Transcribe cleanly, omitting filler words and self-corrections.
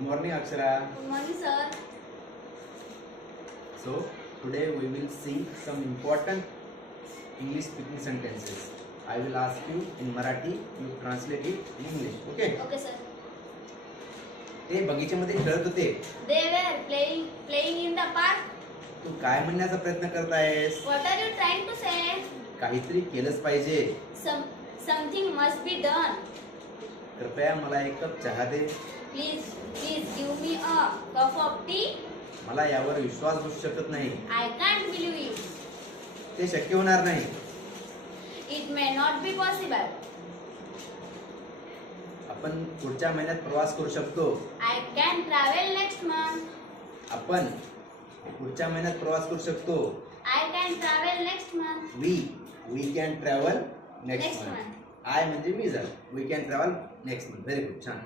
morning, Akshara. Good morning, sir. So, today we will see some important English speaking sentences. I will ask you in Marathi, you translate it in English. Okay? Okay, sir. ते बगीच्यामध्ये खेळत होते. They were playing in the park. तू काय म्हणण्याचा प्रयत्न करतायस? What are you trying to say? काहीतरी केलंच पाहिजे. Something must be done. कृपया मला एक कप चहा दे. Please give me a cup of tea. मला यावर विश्वास बसू शकत नाही. I can't believe it. ते शक्य होणार नाही. It may not be possible. आपण पुढच्या महिन्यात प्रवास करू शकतो. I can travel next month. आपण पुढच्या महिन्यात प्रवास करू शकतो. I can travel next month. We can travel next Next month. month. I म्हणजे मी झालं. We can travel next month. Very good. छान.